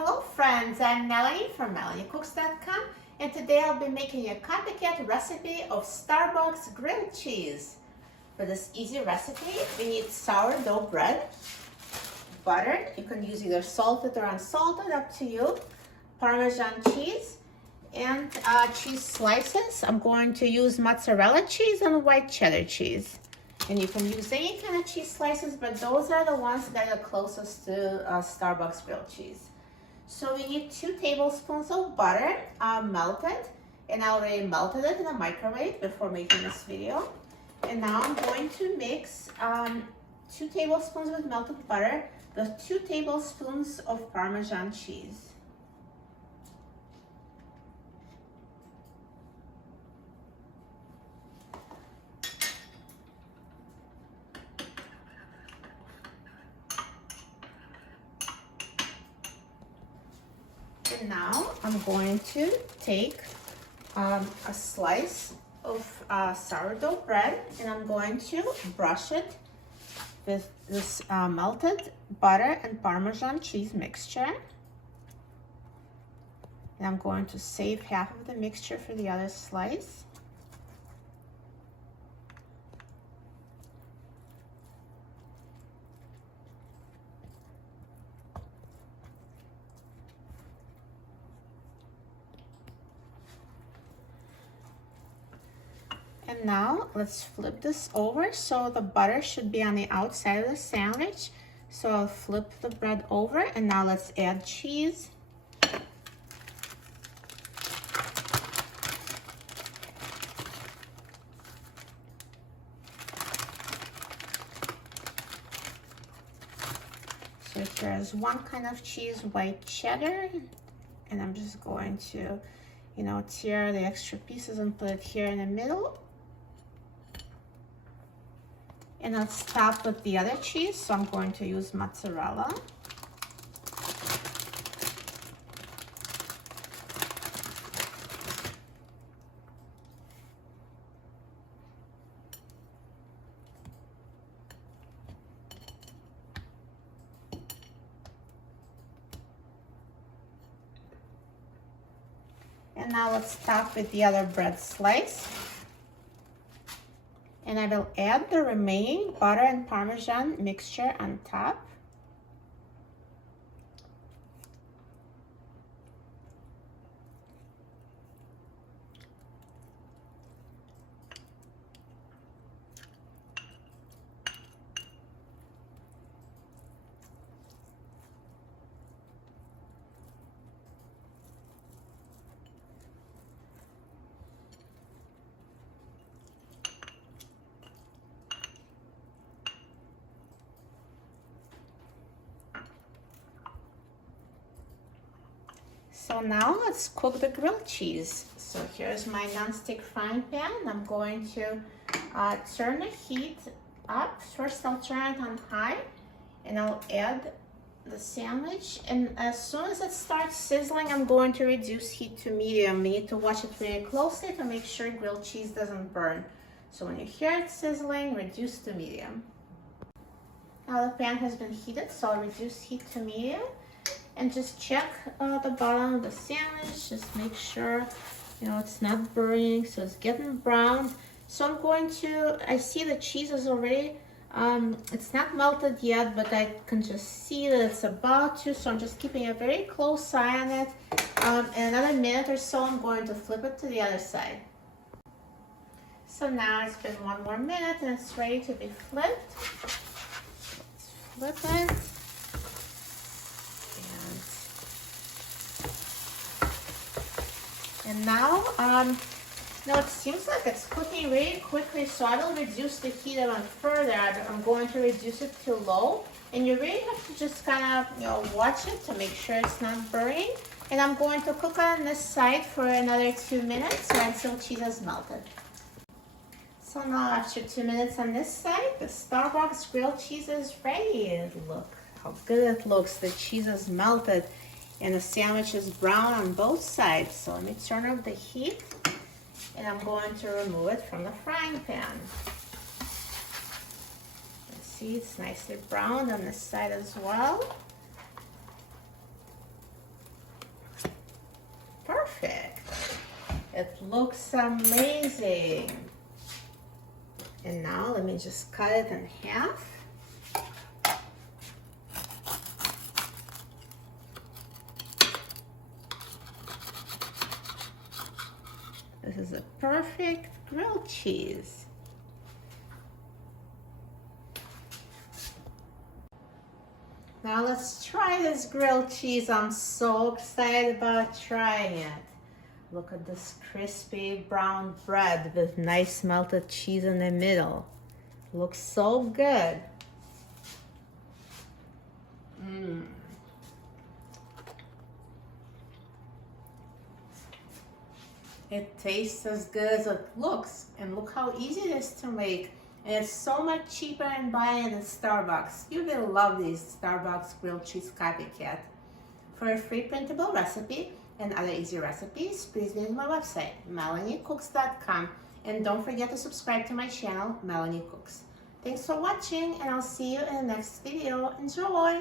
Hello friends, I'm Melanie from MelanieCooks.com, and today I'll be making a copycat recipe of Starbucks grilled cheese. For this easy recipe, we need sourdough bread, butter, you can use either salted or unsalted, up to you, Parmesan cheese, and cheese slices. I'm going to use mozzarella cheese and white cheddar cheese. And you can use any kind of cheese slices, but those are the ones that are closest to Starbucks grilled cheese. So we need 2 tablespoons of butter melted, and I already melted it in the microwave before making this video. And now I'm going to mix 2 tablespoons with melted butter with 2 tablespoons of Parmesan cheese. And now I'm going to take a slice of sourdough bread, and I'm going to brush it with this melted butter and Parmesan cheese mixture. And I'm going to save half of the mixture for the other slice. And now let's flip this over, so the butter should be on the outside of the sandwich. So I'll flip the bread over, and now let's add cheese. So here's one kind of cheese, white cheddar, and I'm just going to, tear the extra pieces and put it here in the middle. And let's top with the other cheese, so I'm going to use mozzarella. And now let's top with the other bread slice. And I will add the remaining butter and Parmesan mixture on top. So now let's cook the grilled cheese. So here's my non-stick frying pan. I'm going to turn the heat up. First I'll turn it on high, and I'll add the sandwich. And as soon as it starts sizzling, I'm going to reduce heat to medium. We need to watch it very closely to make sure grilled cheese doesn't burn. So when you hear it sizzling, reduce to medium. Now the pan has been heated, so I'll reduce heat to medium. And just check the bottom of the sandwich, just make sure, it's not burning, so it's getting brown. So I'm going to, I see the cheese is already, it's not melted yet, but I can just see that it's about to, so I'm just keeping a very close eye on it. In another minute or so, I'm going to flip it to the other side. So now it's been 1 more minute, and it's ready to be flipped. Let's flip it. And now, it seems like it's cooking really quickly, so I will reduce the heat even further. I'm going to reduce it to low, and you really have to just kind of, watch it to make sure it's not burning. And I'm going to cook on this side for another 2 minutes or until cheese has melted. So now after 2 minutes on this side, the Starbucks grilled cheese is ready. Look how good it looks. The cheese is melted, and the sandwich is brown on both sides. So let me turn up the heat, and I'm going to remove it from the frying pan. Let's see, it's nicely browned on this side as well. looks amazing. And now let me just cut it in half. This is a perfect grilled cheese. Now let's try this grilled cheese. I'm so excited about trying it. Look at this crispy brown bread with nice melted cheese in the middle. Looks so good. It tastes as good as it looks, and look how easy it is to make. And it's so much cheaper than buying it at Starbucks. You will love these Starbucks grilled cheese Copycat. For a free printable recipe and other easy recipes, please visit my website, melaniecooks.com. And don't forget to subscribe to my channel, Melanie Cooks. Thanks for watching, and I'll see you in the next video. Enjoy!